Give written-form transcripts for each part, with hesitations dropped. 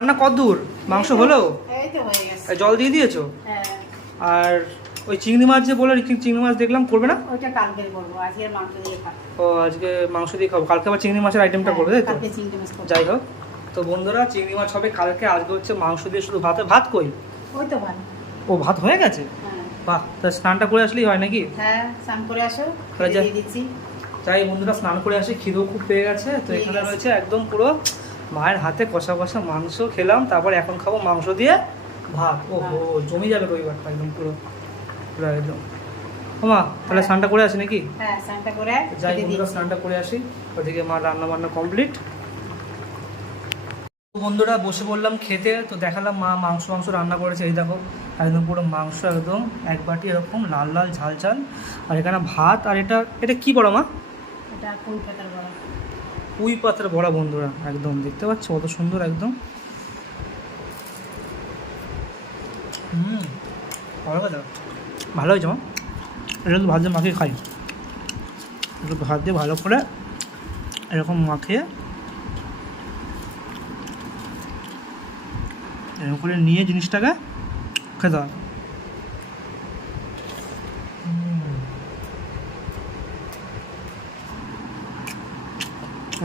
রান্না কত দূর? মাংস হলো? এই তো হয়ে গেছে। জল দিয়ে দিয়েছো? হ্যাঁ, আর ওই চিংড়ি মাছ যে বলে চিংড়ি মাছ দেখলাম, করবে না? ওইটা কালকে করবো, আজকে মাংস দিয়ে খাবো। ও আজকে মাংস দিয়ে খাবো, কালকে আবার চিংড়ি মাছের আইটেমটা করবে, তাই তো? কালকে চিংড়ি মাছ করবো। যাই হোক, তো বন্ধুরা চিংড়ি মাছ হবে কালকে, আজকে হচ্ছে মাংস দিয়ে শুধু ভাতে। ভাত কই? ওই তো ভালো। ও ভাত হয়ে গেছে? হ্যাঁ বাহ, তা স্নানটা করে আসলেই হয় নাকি? হ্যাঁ, স্নান করে আসো, তাহলে খেতে দিয়ে দিচ্ছি। তাই বন্ধুরা স্নান করে আসি, খিদেও খুব পেয়ে গেছে। তো পেয়ে এখানে গেছে। রয়েছে একদম পুরো মায়ের হাতে কষা কষা মাংস খেলাম, তারপর এখন খাবো মাংস দিয়ে ভাত। ও হো, জমি যাবে রবিবারটা একদম পুরো পুরো একদম। মা তাহলে স্নানটা করে আসি নাকি? হ্যাঁ, স্নানটা করে যাই খেতে বন্ধুরা, দিচ্ছি। স্নানটা করে আসি, ওদিকে মা রান্না বান্না কমপ্লিট। বন্ধুরা বসে বললাম খেতে, তো দেখালাম মা মাংস রান্না করেছে। এই দেখো একদম পুরো মাংস, একদম এক বাটি এরকম লাল লাল ঝাল ঝাল, আর এখানে ভাত। আর এটা এটা কি বড় মা? এটা পুঁই পাতার বড়া। পুঁই পাতার বড়া বন্ধুরা, একদম দেখতে পাচ্ছ কত সুন্দর একদম। ভালো কথা, ভালো হয়েছে মা। এটা তো ভাত দিয়ে মাখিয়ে খাই, একটু ভাত দিয়ে ভালো করে এরকম মাখিয়ে এরকম করে নিয়ে জিনিসটাকে খেতে হয়।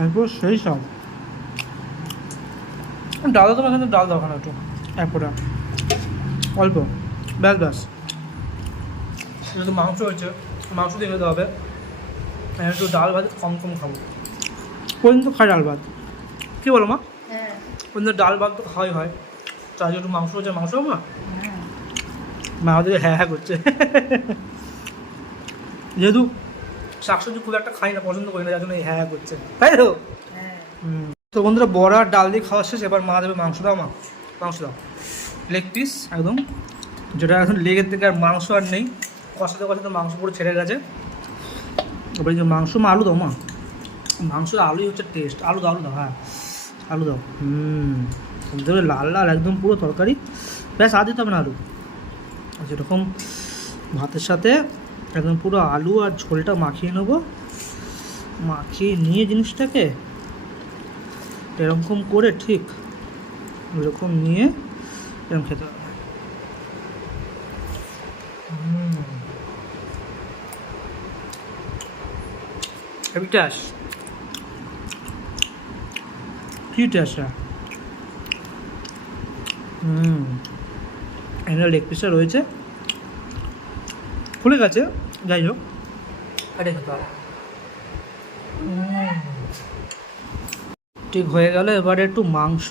এরপর সেই সব ডাল দাও, তোমার এখানে ডাল দাও, ওখানে একটু এক ফোঁটা অল্প, ব্যাস ব্যাস। যেহেতু মাংস হয়েছে, মাংস দিয়ে খেতে হবে, একটু ডাল ভাত কম কম খাবো। পর্যন্ত খাই ডাল ভাত, কী বলো মা? হ্যাঁ পর্যন্ত ডাল ভাত তো খাওয়াই হয়, তার একটু মাংস হচ্ছে, মাংস মা হ্যাঁ মা আমাদের হ্যাঁ হ্যাঁ করছে। যেহেতু শাকসবজি খুব একটা খাই না, পছন্দ করি না, যার জন্য এই হ্যাঁ হ্যাঁ করছে, তাই তো? হ্যাঁ। তো বন্ধুরা বড়া ডাল দিয়ে খাওয়া শেষ, এবার মা দেবে মাংস। দাও মা, মাংস দাও, লেগ পিস একদম, যেটা এখন লেগের থেকে আর মাংস আর নেই, কষাতে কষাতে মাংস পুরো ছেড়ে গেছে। এবার যে মাংস, মা আলু দাও মা, মাংস আলুই হচ্ছে টেস্ট। আলু দাও, আলু দাও, হ্যাঁ আলু দাও। দেবে লাল লাল একদম পুরো তরকারি, ব্যাস আর দিতে হবে না আলু। যেরকম ভাতের সাথে একদম পুরো আলু আর ঝোলটা মাখিয়ে নেবো, মাখিয়ে নিয়ে জিনিসটাকে এরকম করে ঠিক এরকম নিয়ে এরকম খেতে হবে। হেভি টেস্ট, কি টেস্ট! এখানে লেগ পিসটা রয়েছে, খুলে গেছে, যাই হোক এটা খেতে হবে। ঠিক হয়ে গেল, এবারে একটু মাংস